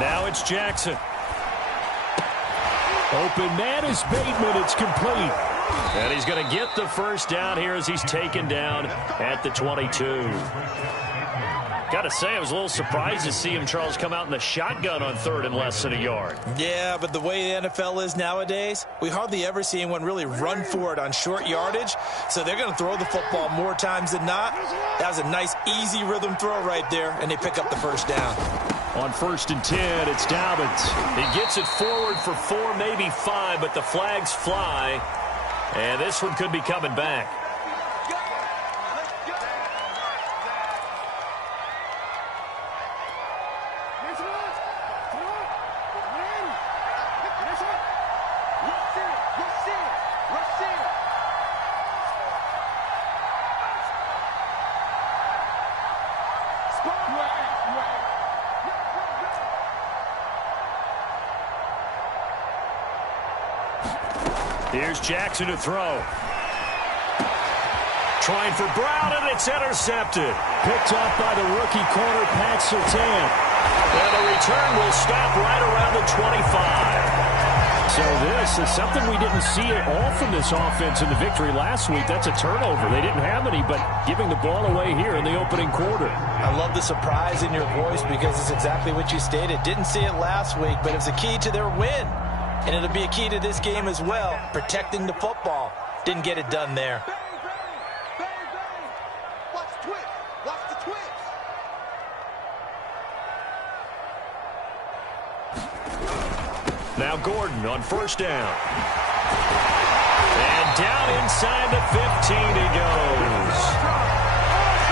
Now it's Jackson. Open man is Bateman. It's complete. And he's going to get the first down here as he's taken down at the 22. Got to say, I was a little surprised to see him, Charles, come out in the shotgun on third and less than a yard. Yeah, but the way the NFL is nowadays, we hardly ever see anyone really run for it on short yardage. So they're going to throw the football more times than not. That was a nice, easy rhythm throw right there, and they pick up the first down. On 1st and 10, it's Dobbins. He gets it forward for 4, maybe 5, but the flags fly. And this one could be coming back. Here's Jackson to throw. Trying for Brown, and it's intercepted. Picked up by the rookie corner, Pat Surtain. And the return will stop right around the 25. So this is something we didn't see at all from this offense in the victory last week. That's a turnover. They didn't have any, but giving the ball away here in the opening quarter. I love the surprise in your voice because it's exactly what you stated. Didn't see it last week, but it was a key to their win. And it'll be a key to this game as well, protecting the football. Didn't get it done there. Watch the twist. Now Gordon on 1st down. And down inside the 15 he goes.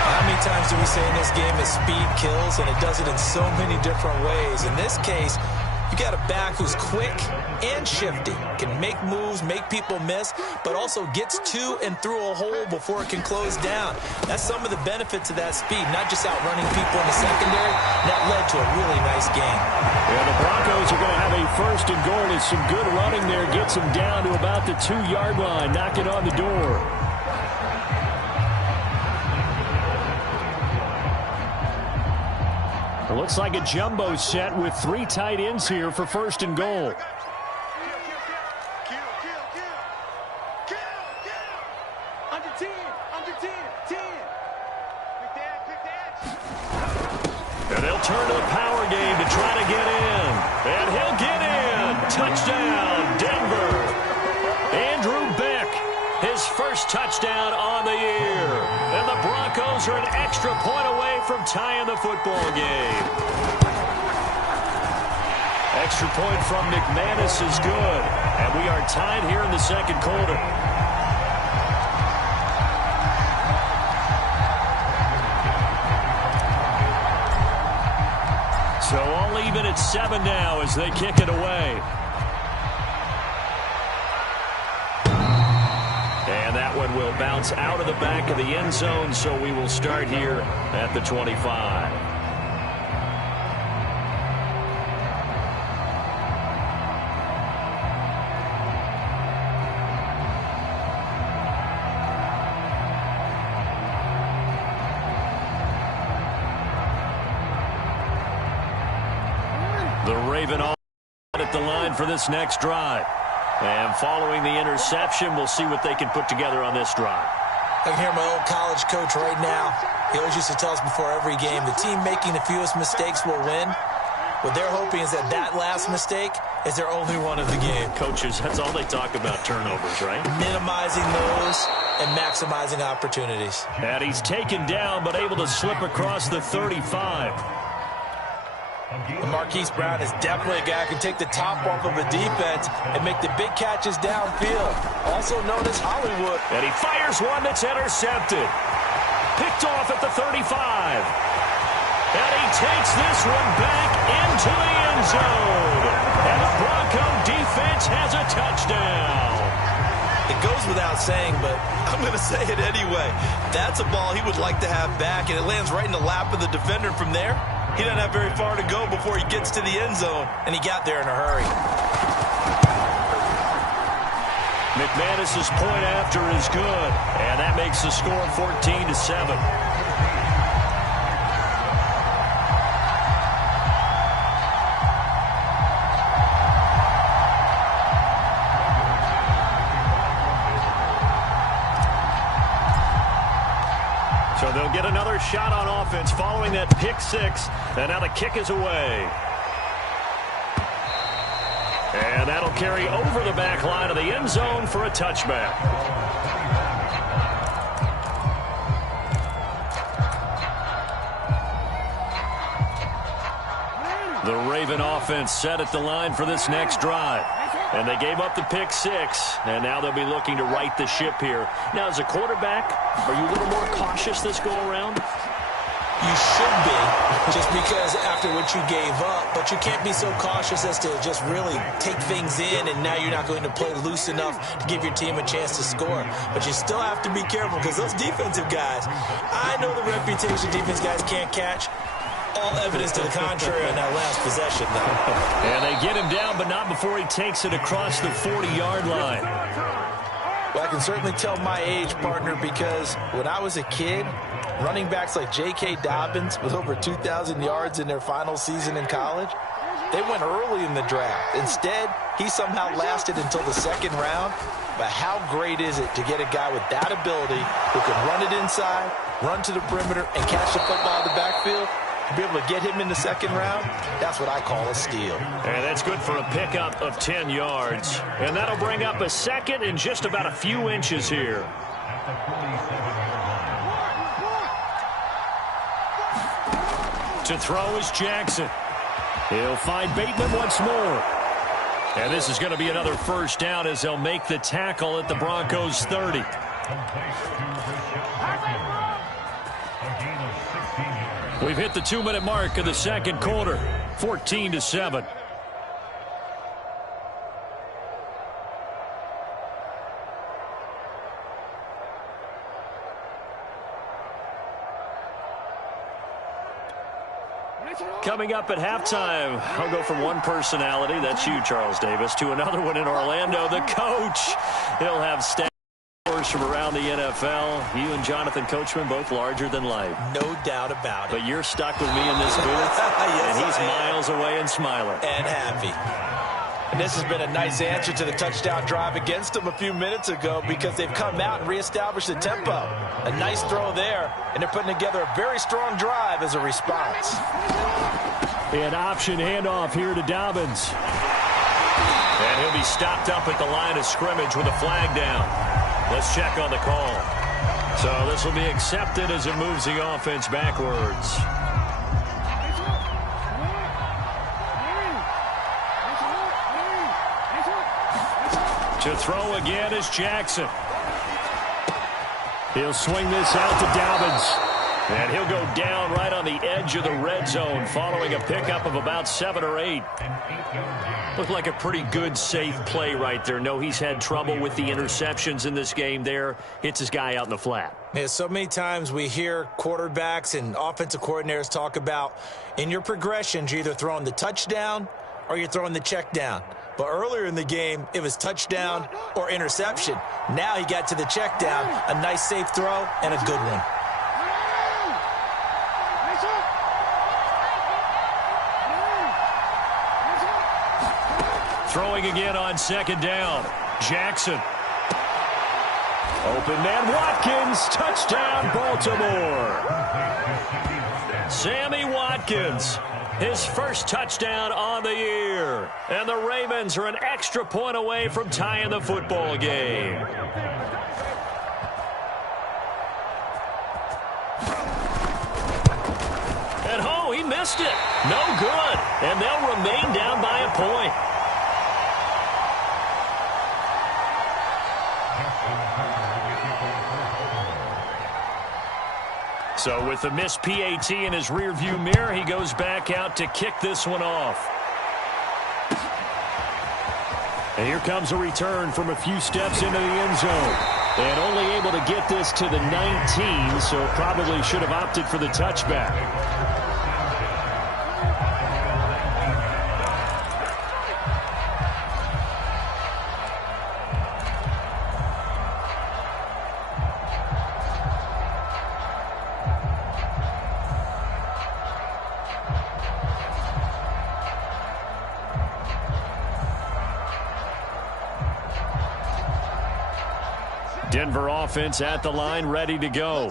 How many times do we say in this game that speed kills, and it does it in so many different ways? In this case, you got a back who's quick and shifty, can make moves, make people miss, but also gets to and through a hole before it can close down. That's some of the benefits of that speed, not just outrunning people in the secondary. That led to a really nice game. Yeah, the Broncos are going to have a 1st and goal as some good running there gets them down to about the 2-yard line, knocking on the door. It looks like a jumbo set with 3 tight ends here for 1st and goal. Under 10, 10. And they'll turn to the power game to try to get in. And he'll get in. Touchdown, Denver. Andrew Beck, his first touchdown on the year. And the Broncos are an extra point away from tying the football game. Extra point from McManus is good. And we are tied here in the second quarter. So all even at 7 now as they kick it away. And that one will bounce out of the back of the end zone, so we will start here at the 25. The Raven on at the line for this next drive. And following the interception, we'll see what they can put together on this drive. I can hear my old college coach right now. He always used to tell us before every game, the team making the fewest mistakes will win. What they're hoping is that last mistake is their only one of the game. Coaches, that's all they talk about, turnovers, right? Minimizing those and maximizing opportunities. And he's taken down, but able to slip across the 35. Marquise Brown is definitely a guy who can take the top off of a defense and make the big catches downfield. Also known as Hollywood. And he fires one that's intercepted. Picked off at the 35. And he takes this one back into the end zone. And the Bronco defense has a touchdown. It goes without saying, but I'm going to say it anyway. That's a ball he would like to have back, and it lands right in the lap of the defender from there. He doesn't have very far to go before he gets to the end zone, and he got there in a hurry. McManus's point after is good, and that makes the score 14-7. So they'll get another shot on offense following that pick six. And now the kick is away. And that'll carry over the back line of the end zone for a touchback. The Raven offense set at the line for this next drive. And they gave up the pick six, and now they'll be looking to right the ship here. Now, as a quarterback, are you a little more cautious this go-around? You should be, just because after what you gave up, but you can't be so cautious as to just really take things in, and now you're not going to play loose enough to give your team a chance to score. But you still have to be careful, because those defensive guys, I know the reputation defense guys can't catch. All evidence to the contrary on that last possession, though. And they get him down, but not before he takes it across the 40-yard line. Well, I can certainly tell my age, partner, because when I was a kid, running backs like J.K. Dobbins with over 2,000 yards in their final season in college, they went early in the draft. Instead, he somehow lasted until the second round. But how great is it to get a guy with that ability who can run it inside, run to the perimeter, and catch the football in the backfield? Be able to get him in the second round, that's what I call a steal. And that's good for a pickup of 10 yards. And that'll bring up a second and just about a few inches here. To throw is Jackson. He'll find Bateman once more. And this is going to be another first down as they'll make the tackle at the Broncos 30. We've hit the 2-minute mark of the second quarter, 14-7. Coming up at halftime, I'll go from one personality, that's you, Charles Davis, to another one in Orlando, the coach. He'll have staff from around the NFL. You and Jonathan Coachman, both larger than life. No doubt about it. But you're stuck with me in this booth, yes, and he's miles away and smiling. And happy. And this has been a nice answer to the touchdown drive against them a few minutes ago, because they've come out and reestablished the tempo. A nice throw there, and they're putting together a very strong drive as a response. An option handoff here to Dobbins. And he'll be stopped up at the line of scrimmage with a flag down. Let's check on the call. So this will be accepted as it moves the offense backwards. To throw again is Jackson. He'll swing this out to Dobbins. And he'll go down right on the edge of the red zone following a pickup of about 7 or 8. Looked like a pretty good, safe play right there. No, he's had trouble with the interceptions in this game there. Hits his guy out in the flat. Yeah, so many times we hear quarterbacks and offensive coordinators talk about in your progressions, you're either throwing the touchdown or you're throwing the check down. But earlier in the game, it was touchdown or interception. Now he got to the check down, a nice safe throw, and a good one. Throwing again on second down. Jackson. Open man Watkins. Touchdown Baltimore. Sammy Watkins. His first touchdown on the year. And the Ravens are an extra point away from tying the football game. And oh, he missed it. No good. And they'll remain down by a point. So with the missed PAT in his rearview mirror, he goes back out to kick this one off. And here comes a return from a few steps into the end zone. And only able to get this to the 19, so probably should have opted for the touchback. Denver offense at the line, ready to go.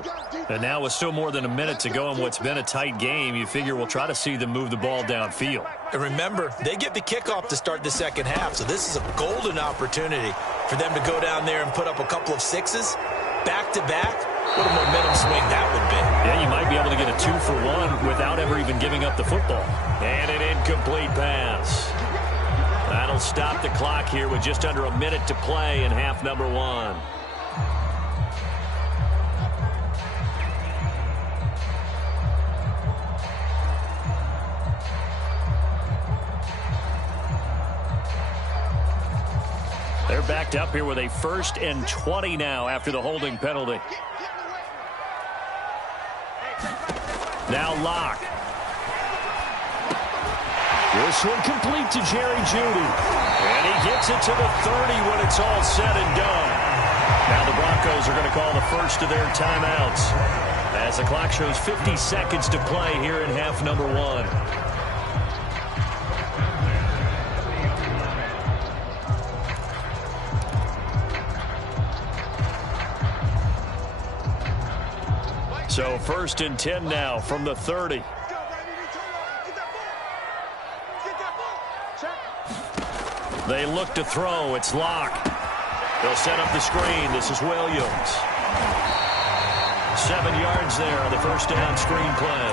And now with still more than a minute to go in what's been a tight game, you figure we'll try to see them move the ball downfield. And remember, they get the kickoff to start the second half, so this is a golden opportunity for them to go down there and put up a couple of sixes back-to-back. What a momentum swing that would be. Yeah, you might be able to get a 2-for-1 without ever even giving up the football. And an incomplete pass. That'll stop the clock here with just under a minute to play in half number 1. They're backed up here with a 1st and 20 now after the holding penalty. Now Locke. This one complete to Jerry Jeudy. And he gets it to the 30 when it's all said and done. Now the Broncos are going to call the first of their timeouts as the clock shows 50 seconds to play here in half number 1. So 1st and 10 now from the 30. They look to throw. It's Locke. They'll set up the screen. This is Williams. 7 yards there on the first down screen play.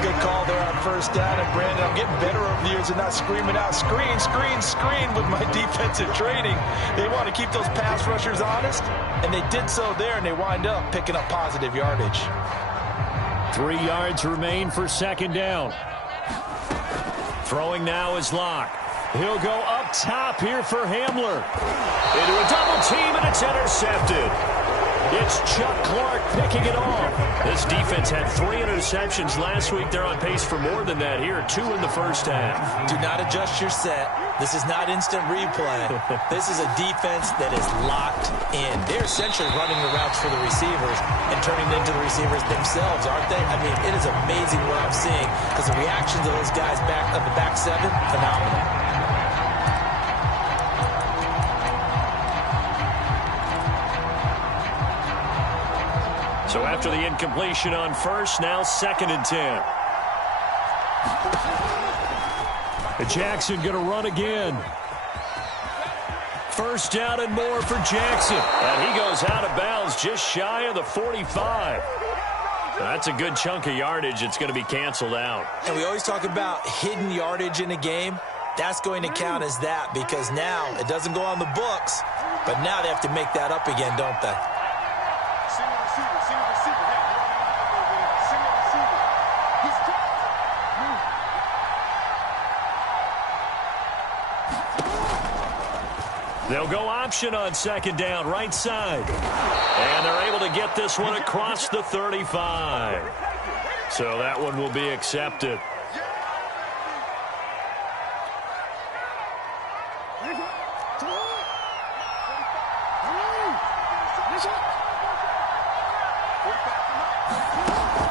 Good call there on first down. And Brandon, I'm getting better over the years and not screaming out screen, screen, screen with my defensive training. They want to keep those pass rushers honest, and they did so there, and they wind up picking up positive yardage. 3 yards remain for second down. Throwing now is Locke. He'll go up top here for Hamler. Into a double team, and it's intercepted. It's Chuck Clark picking it off. This defense had 3 interceptions last week. They're on pace for more than that here. 2 in the first half. Do not adjust your set. This is not instant replay. This is a defense that is locked in. They're essentially running the routes for the receivers and turning them into the receivers themselves, aren't they? I mean, it is amazing what I'm seeing because the reactions of those guys back on the back 7, phenomenal. So after the incompletion on first, now 2nd and 10. Jackson going to run again. First down and more for Jackson. And he goes out of bounds just shy of the 45. That's a good chunk of yardage. It's going to be canceled out. And we always talk about hidden yardage in a game. That's going to count as that because now it doesn't go on the books, but now they have to make that up again, don't they? They'll go option on second down, right side. And they're able to get this one across the 35. So that one will be accepted.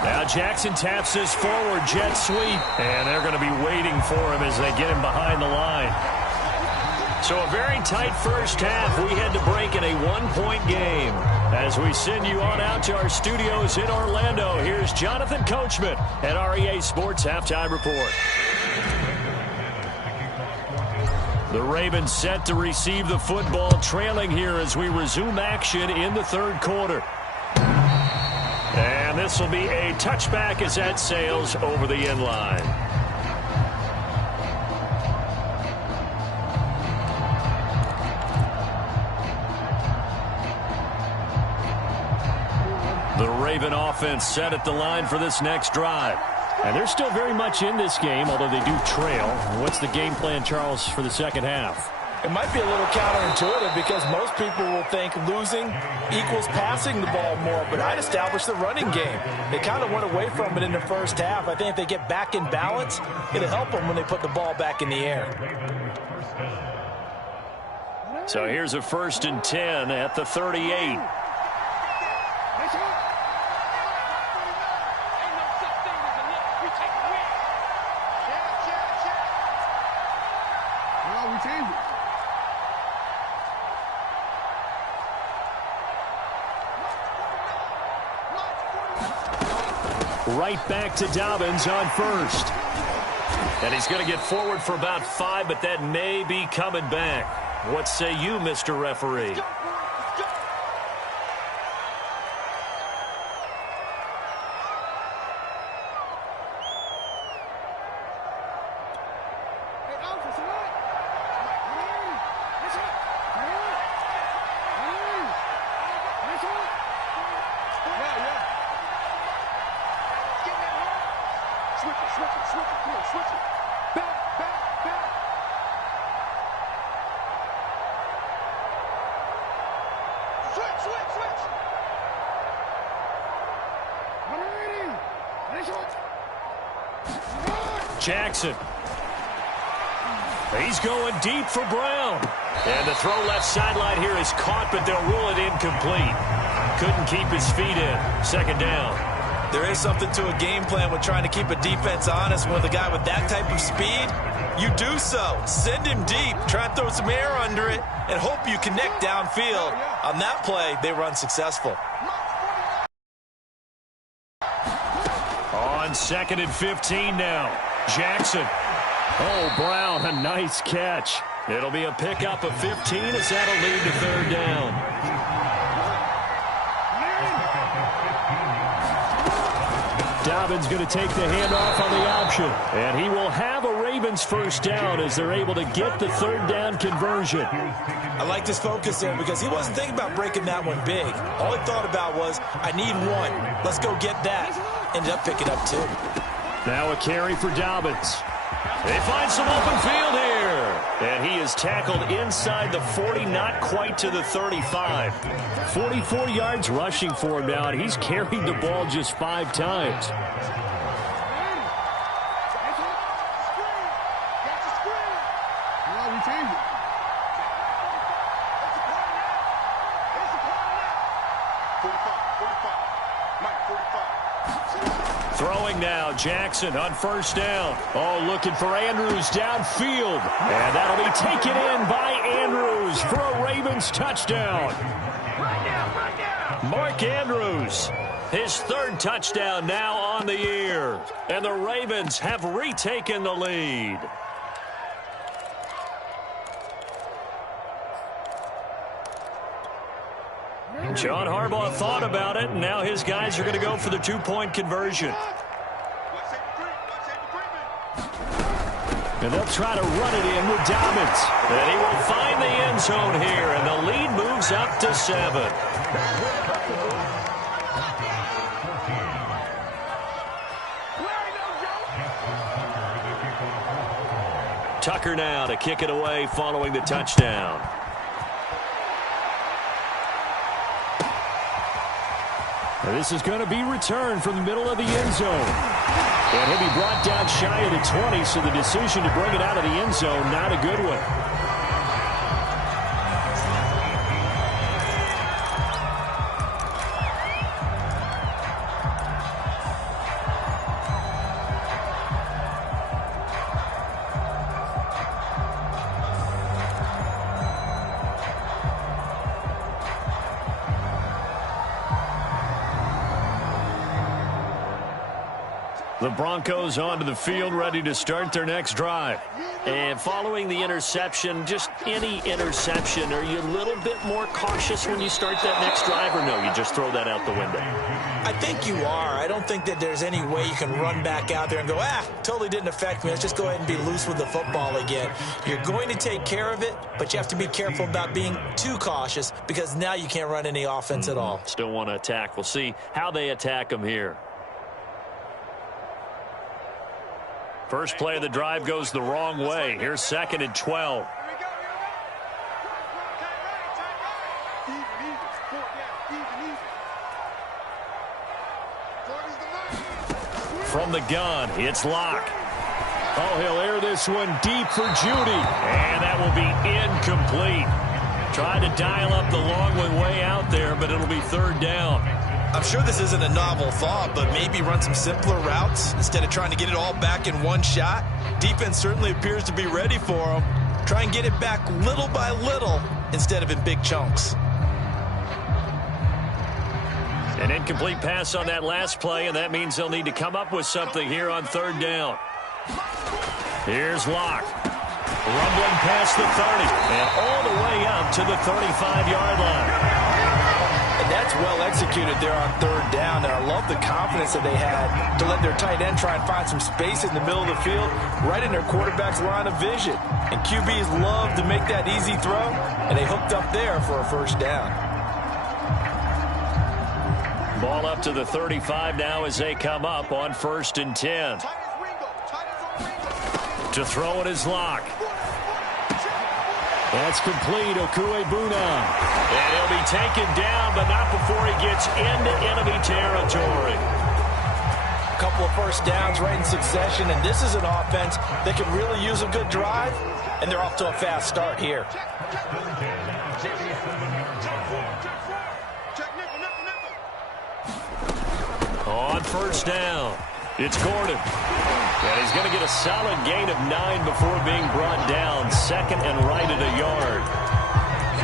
Now Jackson taps this forward jet sweep. And they're going to be waiting for him as they get him behind the line. So a very tight first half. We had to break in a 1-point game. As we send you on out to our studios in Orlando, here's Jonathan Coachman at REA Sports Halftime Report. The Ravens set to receive the football, trailing here as we resume action in the 3rd quarter. And this will be a touchback as that sails over the end line. The Raven offense set at the line for this next drive. And they're still very much in this game, although they do trail. What's the game plan, Charles, for the second half? It might be a little counterintuitive because most people will think losing equals passing the ball more, but I'd establish the running game. They kind of went away from it in the first half. I think if they get back in balance, it'll help them when they put the ball back in the air. So here's a 1st and 10 at the 38. Right back to Dobbins on first. And he's going to get forward for about 5, but that may be coming back. What say you, Mr. Referee? Jackson. He's going deep for Brown. And the throw left sideline here is caught, but they'll rule it incomplete. Couldn't keep his feet in. Second down. There is something to a game plan with trying to keep a defense honest. With a guy with that type of speed, you do so. Send him deep. Try and throw some air under it and hope you connect downfield. On that play, they were unsuccessful. On 2nd and 15 now. Jackson. Oh, Brown, a nice catch. It'll be a pickup of 15 as that'll lead to third down. Dobbins going to take the handoff on the option. And he will have a Ravens first down as they're able to get the third down conversion. I like this focus there because he wasn't thinking about breaking that one big. All he thought about was, I need one. Let's go get that. Ended up picking up 2. Now a carry for Dobbins. They find some open field here. And he is tackled inside the 40, not quite to the 35. 44 yards rushing for him now, and he's carried the ball just 5 times. Throwing now, Jackson on first down. Oh, looking for Andrews downfield. And that'll be taken in by Andrews for a Ravens touchdown. Mark Andrews, his 3rd touchdown now on the year. And the Ravens have retaken the lead. John Harbaugh thought about it, and now his guys are going to go for the 2-point conversion. And they'll try to run it in with Dobbins. And he will find the end zone here, and the lead moves up to 7. Tucker now to kick it away following the touchdown. And this is going to be returned from the middle of the end zone. And he'll be brought down shy of the 20, so the decision to bring it out of the end zone, not a good one. The Broncos onto the field, ready to start their next drive. And following the interception, just any interception, are you a little bit more cautious when you start that next drive, or no, you just throw that out the window? I think you are. I don't think that there's any way you can run back out there and go, totally didn't affect me. Let's just go ahead and be loose with the football again. You're going to take care of it, but you have to be careful about being too cautious because now you can't run any offense at all. Still want to attack. We'll see how they attack them here. First play of the drive goes the wrong way. Here's 2nd and 12. From the gun, it's Locke. Oh, he'll air this one deep for Judy. And that will be incomplete. Tried to dial up the long one way out there, but it'll be 3rd down. I'm sure this isn't a novel thought, but maybe run some simpler routes instead of trying to get it all back in one shot. Defense certainly appears to be ready for them. Try and get it back little by little instead of in big chunks. And An incomplete pass on that last play, and that means they'll need to come up with something here on third down. Here's Locke. Rumbling past the 30 and all the way up to the 35-yard line. And that's well executed there on third down, and I love the confidence that they had to let their tight end try and find some space in the middle of the field, right in their quarterback's line of vision. And QBs love to make that easy throw, and they hooked up there for a first down. Ball up to the 35 now as they come up on 1st and 10. To throw it is Locke. That's complete, Okuebuna. And he'll be taken down, but not before he gets into enemy territory. A couple of first downs right in succession, and this is an offense that can really use a good drive, and they're off to a fast start here. On 1st down, it's Gordon. And he's going to get a solid gain of 9 before being brought down. 2nd and right at a yard.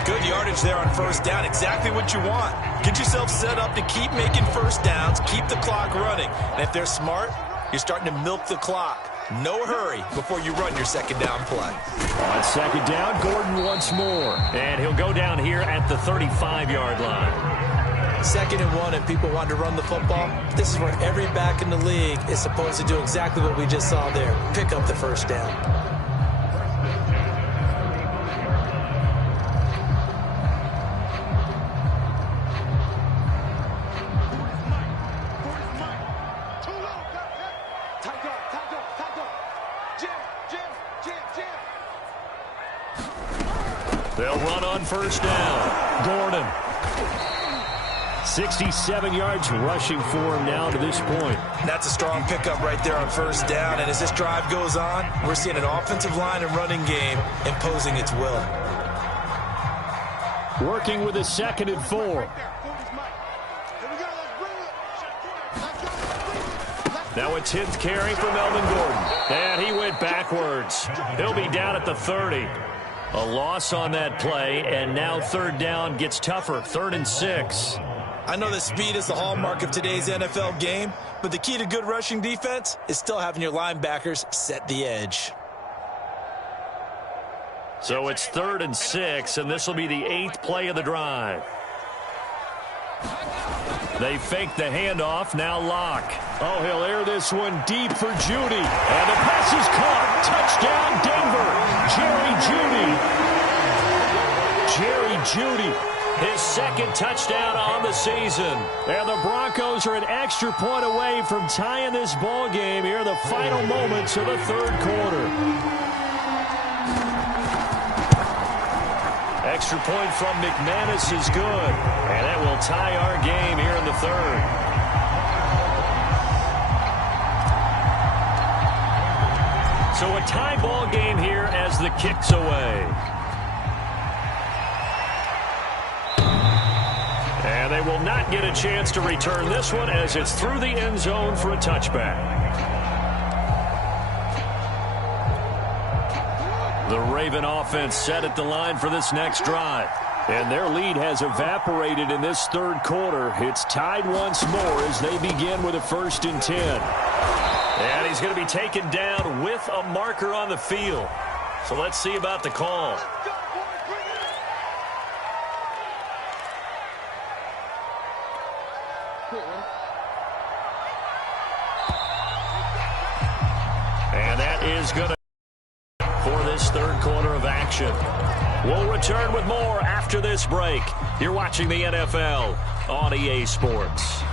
Good yardage there on 1st down. Exactly what you want. Get yourself set up to keep making first downs, keep the clock running. And if they're smart, you're starting to milk the clock. No hurry before you run your 2nd down play. On 2nd down, Gordon once more. And he'll go down here at the 35-yard line. 2nd and 1, and people want to run the football. This is where every back in the league is supposed to do exactly what we just saw there. Pick up the first down. They'll run on 1st down. Gordon. 67 yards rushing for him now to this point. That's a strong pickup right there on 1st down. And as this drive goes on, we're seeing an offensive line and running game imposing its will. Working with a 2nd and 4. Now a 10th carry for Melvin Gordon. And he went backwards. He'll be down at the 30. A loss on that play, and now 3rd down gets tougher. 3rd and 6. I know that speed is the hallmark of today's NFL game, but the key to good rushing defense is still having your linebackers set the edge. So it's 3rd and 6, and this will be the 8th play of the drive. They fake the handoff, now Locke. Oh, he'll air this one deep for Judy. And the pass is caught. Touchdown, Denver. Jerry Judy. His 2nd touchdown on the season. And the Broncos are an extra point away from tying this ball game here in the final moments of the 3rd quarter. Extra point from McManus is good. And that will tie our game here in the 3rd. So a tie ball game here as the kick's away. And they will not get a chance to return this one as it's through the end zone for a touchback. The Raven offense set at the line for this next drive. And their lead has evaporated in this 3rd quarter. It's tied once more as they begin with a 1st and 10. And he's going to be taken down with a marker on the field. So let's see about the call. And that is good for this 3rd quarter of action. We'll return with more after this break. You're watching the NFL on EA Sports.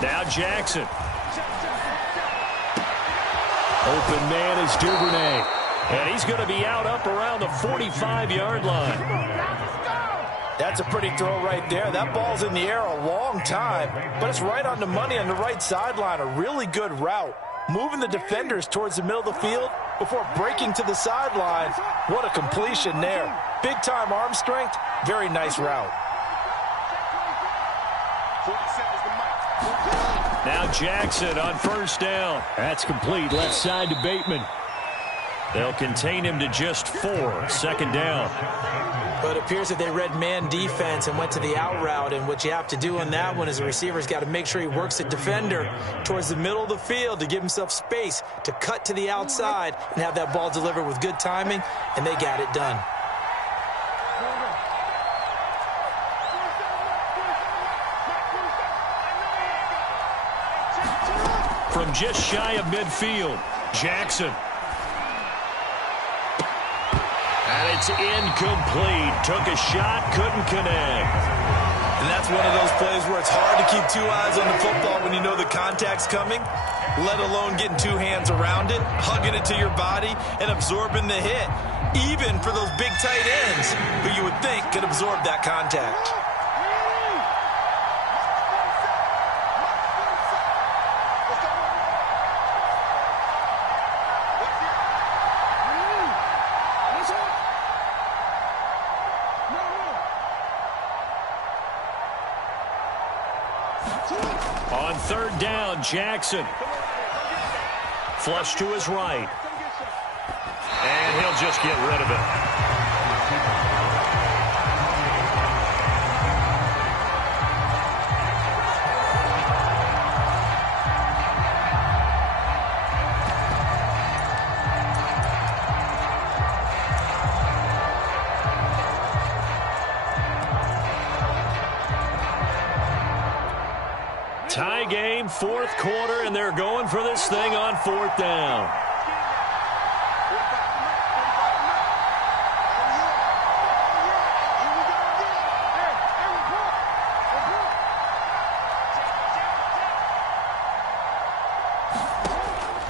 Now Jackson. Open man is Duvernay. And he's going to be out up around the 45-yard line. That's a pretty throw right there. That ball's in the air a long time, but it's right on the money on the right sideline. A really good route. Moving the defenders towards the middle of the field before breaking to the sideline. What a completion there. Big-time arm strength. Very nice route. 47 is the mic. Now Jackson on first down. That's complete left side to Bateman. They'll contain him to just 4. Second down. But it appears that they read man defense and went to the out route. And what you have to do on that one is the receiver's got to make sure he works the defender towards the middle of the field to give himself space to cut to the outside and have that ball delivered with good timing, and they got it done. From just shy of midfield, Jackson. And it's incomplete. Took a shot, couldn't connect. And that's one of those plays where it's hard to keep 2 eyes on the football when you know the contact's coming, let alone getting 2 hands around it, hugging it to your body, and absorbing the hit, even for those big tight ends who you would think could absorb that contact. On third down, Jackson. Flush to his right. And he'll just get rid of it. Tie game, 4th quarter, and they're going for this thing on 4th down.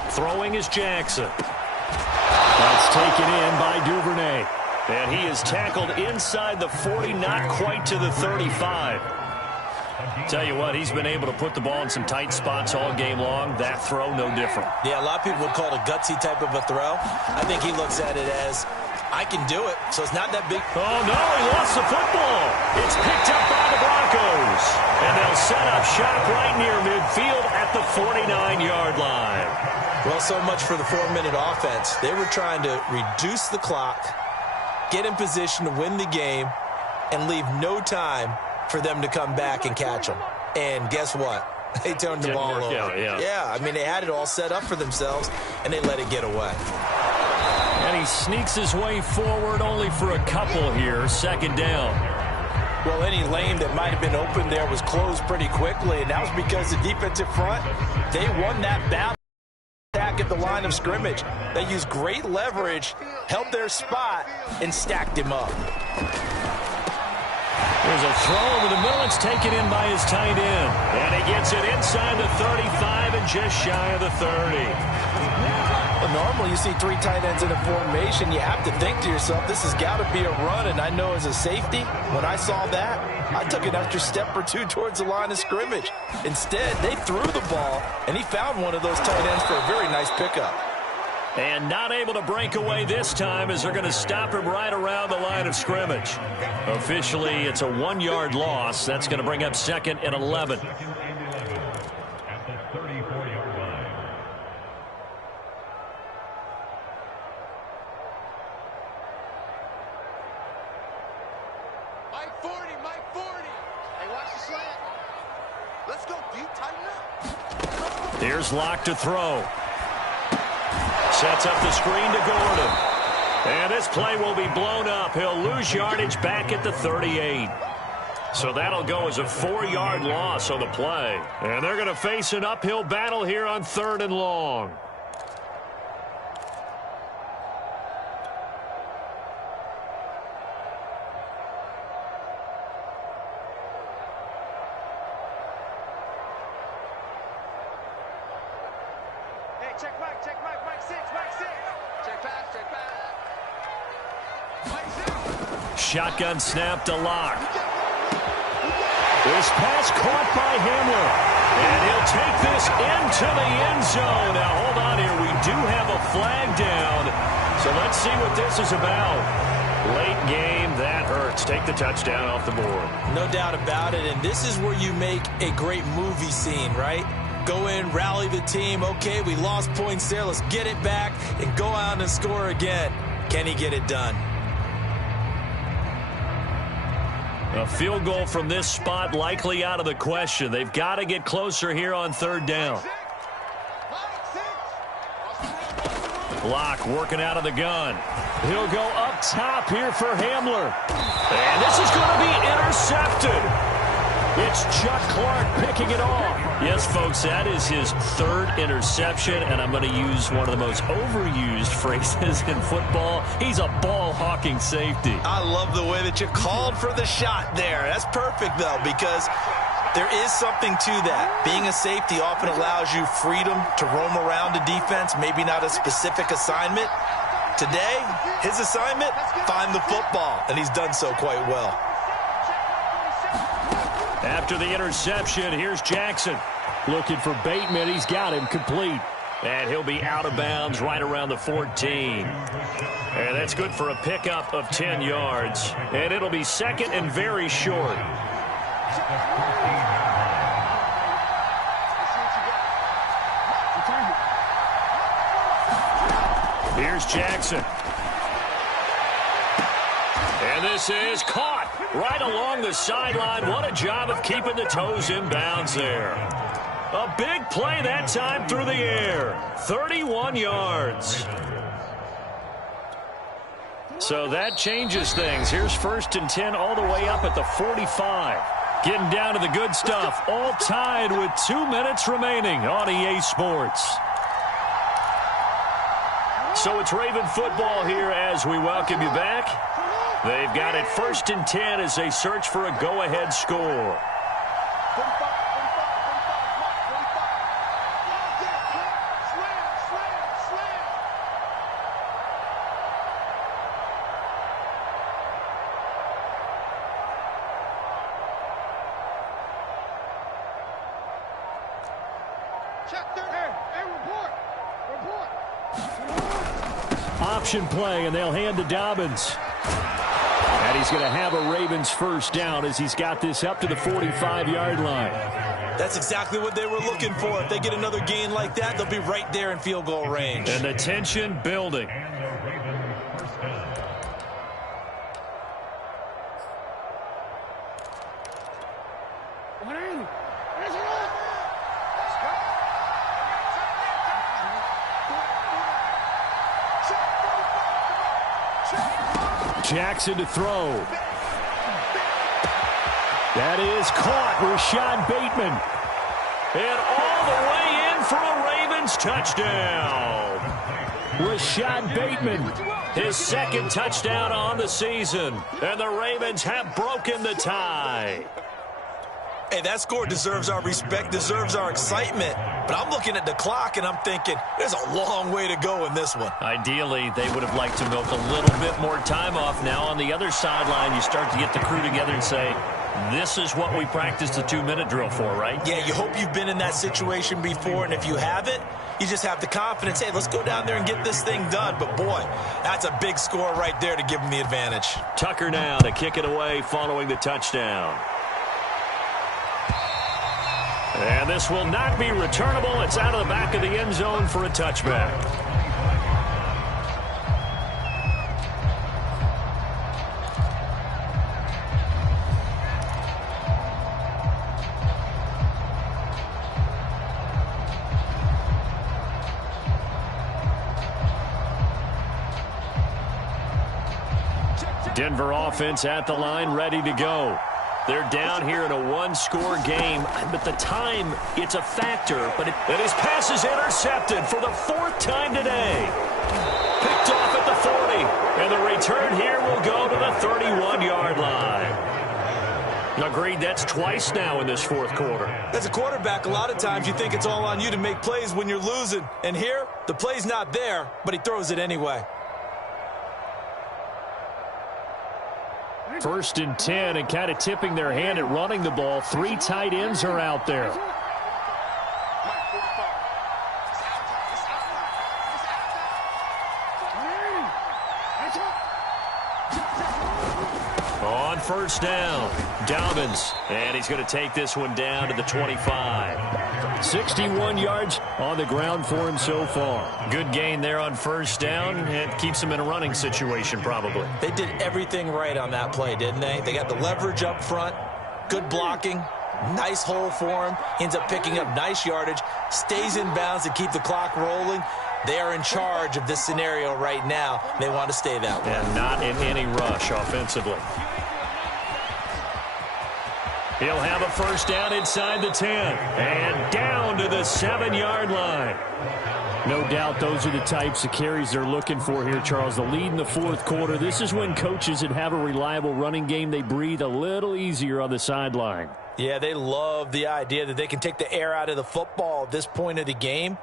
Throwing is Jackson. That's taken in by Duvernay. And he is tackled inside the 40, not quite to the 35. Tell you what, he's been able to put the ball in some tight spots all game long. That throw, no different. Yeah, a lot of people would call it a gutsy type of a throw. I think he looks at it as, I can do it, so it's not that big. Oh, no, he lost the football. It's picked up by the Broncos. And they'll set up shop right near midfield at the 49-yard line. Well, so much for the 4-minute offense. They were trying to reduce the clock, get in position to win the game, and leave no time for them to come back and catch them. And guess what? They turned the ball over. Yeah, I mean, they had it all set up for themselves, and they let it get away. And he sneaks his way forward only for a couple here. Second down. Well, any lane that might have been open there was closed pretty quickly, and that was because the defensive front, they won that battle attack at the line of scrimmage. They used great leverage, held their spot, and stacked him up. There's a throw over the middle. It's taken in by his tight end. And he gets it inside the 35 and just shy of the 30. Well, normally you see 3 tight ends in a formation. You have to think to yourself, this has got to be a run. And I know as a safety, when I saw that, I took an extra step or 2 towards the line of scrimmage. Instead, they threw the ball, and he found one of those tight ends for a very nice pickup. And not able to break away this time as they're going to stop him right around the line of scrimmage. Officially, it's a 1-yard loss. That's going to bring up 2nd and 11. Mike 40, Mike 40. Hey, watch the slant. Let's go, dude. Tighten up. Here's Locke to throw. Sets up the screen to Gordon. And this play will be blown up. He'll lose yardage back at the 38. So that'll go as a 4-yard loss on the play. And they're going to face an uphill battle here on 3rd and long. Hey, check Mike 6, Mike 6. Check pass. Mike 6. Shotgun snap to Locke. This pass caught by Hamler. And he'll take this into the end zone. Now, hold on here. We do have a flag down. So let's see what this is about. Late game, that hurts. Take the touchdown off the board. No doubt about it. And this is where you make a great movie scene, right? go in, rally the team. Okay, we lost points there. Let's get it back and go out and score again. Can he get it done? A field goal from this spot likely out of the question. They've got to get closer here on third down. Block working out of the gun. He'll go up top here for Hamler. And this is going to be intercepted. It's Chuck Clark picking it off. Yes, folks, that is his third interception, and I'm going to use one of the most overused phrases in football. He's a ball-hawking safety. I love the way that you called for the shot there. That's perfect, though, because there is something to that. Being a safety often allows you freedom to roam around a defense, maybe not a specific assignment. Today, his assignment, find the football, and he's done so quite well. After the interception, here's Jackson. Looking for Bateman. He's got him complete. And he'll be out of bounds right around the 14. And that's good for a pickup of 10 yards. And it'll be second and very short. Here's Jackson. And this is caught right along the sideline. What a job of keeping the toes in bounds there. A big play that time through the air. 31 yards. So that changes things. Here's first and 10 all the way up at the 45. Getting down to the good stuff. All tied with 2 minutes remaining on EA Sports. So it's Raven football here as we welcome you back. They've got it first and 10 as they search for a go-ahead score. Option play, and they'll hand to Dobbins. And he's going to have a Ravens first down as he's got this up to the 45-yard line. That's exactly what they were looking for. If they get another gain like that, they'll be right there in field goal range. And the tension building. Jackson to throw. That is caught. Rashad Bateman. And all the way in for a Ravens touchdown. Rashad Bateman, his second touchdown on the season. And the Ravens have broken the tie. Hey, that score deserves our respect, deserves our excitement. But I'm looking at the clock, and I'm thinking, there's a long way to go in this one. Ideally, they would have liked to milk a little bit more time off. Now on the other sideline, you start to get the crew together and say, this is what we practiced the 2-minute drill for, right? Yeah, you hope you've been in that situation before, and if you haven't, you just have the confidence, hey, let's go down there and get this thing done. But, boy, that's a big score right there to give them the advantage. Tucker now to kick it away following the touchdown. And this will not be returnable. It's out of the back of the end zone for a touchback. Denver offense at the line, ready to go. They're down here in a one-score game, but the time, it's a factor. But his pass is intercepted for the fourth time today. Picked off at the 40, and the return here will go to the 31-yard line. Agreed, that's twice now in this fourth quarter. As a quarterback, a lot of times you think it's all on you to make plays when you're losing. And here, the play's not there, but he throws it anyway. First and 10, and kind of tipping their hand at running the ball. 3 tight ends are out there. On first down. Dobbins, and he's going to take this one down to the 25. 61 yards on the ground for him so far. Good gain there on first down. It keeps him in a running situation probably. They did everything right on that play, didn't they? They got the leverage up front, good blocking, nice hole for him, ends up picking up nice yardage, stays in bounds to keep the clock rolling. They are in charge of this scenario right now. They want to stay that way. And not in any rush offensively. He'll have a first down inside the 10. And down to the 7-yard line. No doubt those are the types of carries they're looking for here, Charles. The lead in the fourth quarter. This is when coaches that have a reliable running game, they breathe a little easier on the sideline. Yeah, they love the idea that they can take the air out of the football at this point of the game.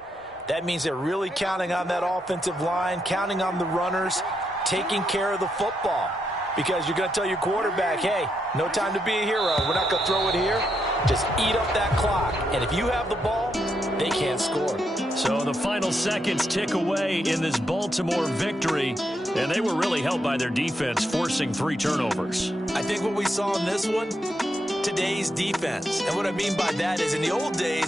That means they're really counting on that offensive line, counting on the runners, taking care of the football. Because you're going to tell your quarterback, hey, no time to be a hero. We're not going to throw it here. Just eat up that clock. And if you have the ball, they can't score. So the final seconds tick away in this Baltimore victory. And they were really helped by their defense, forcing 3 turnovers. I think what we saw in this one, today's defense. And what I mean by that is in the old days,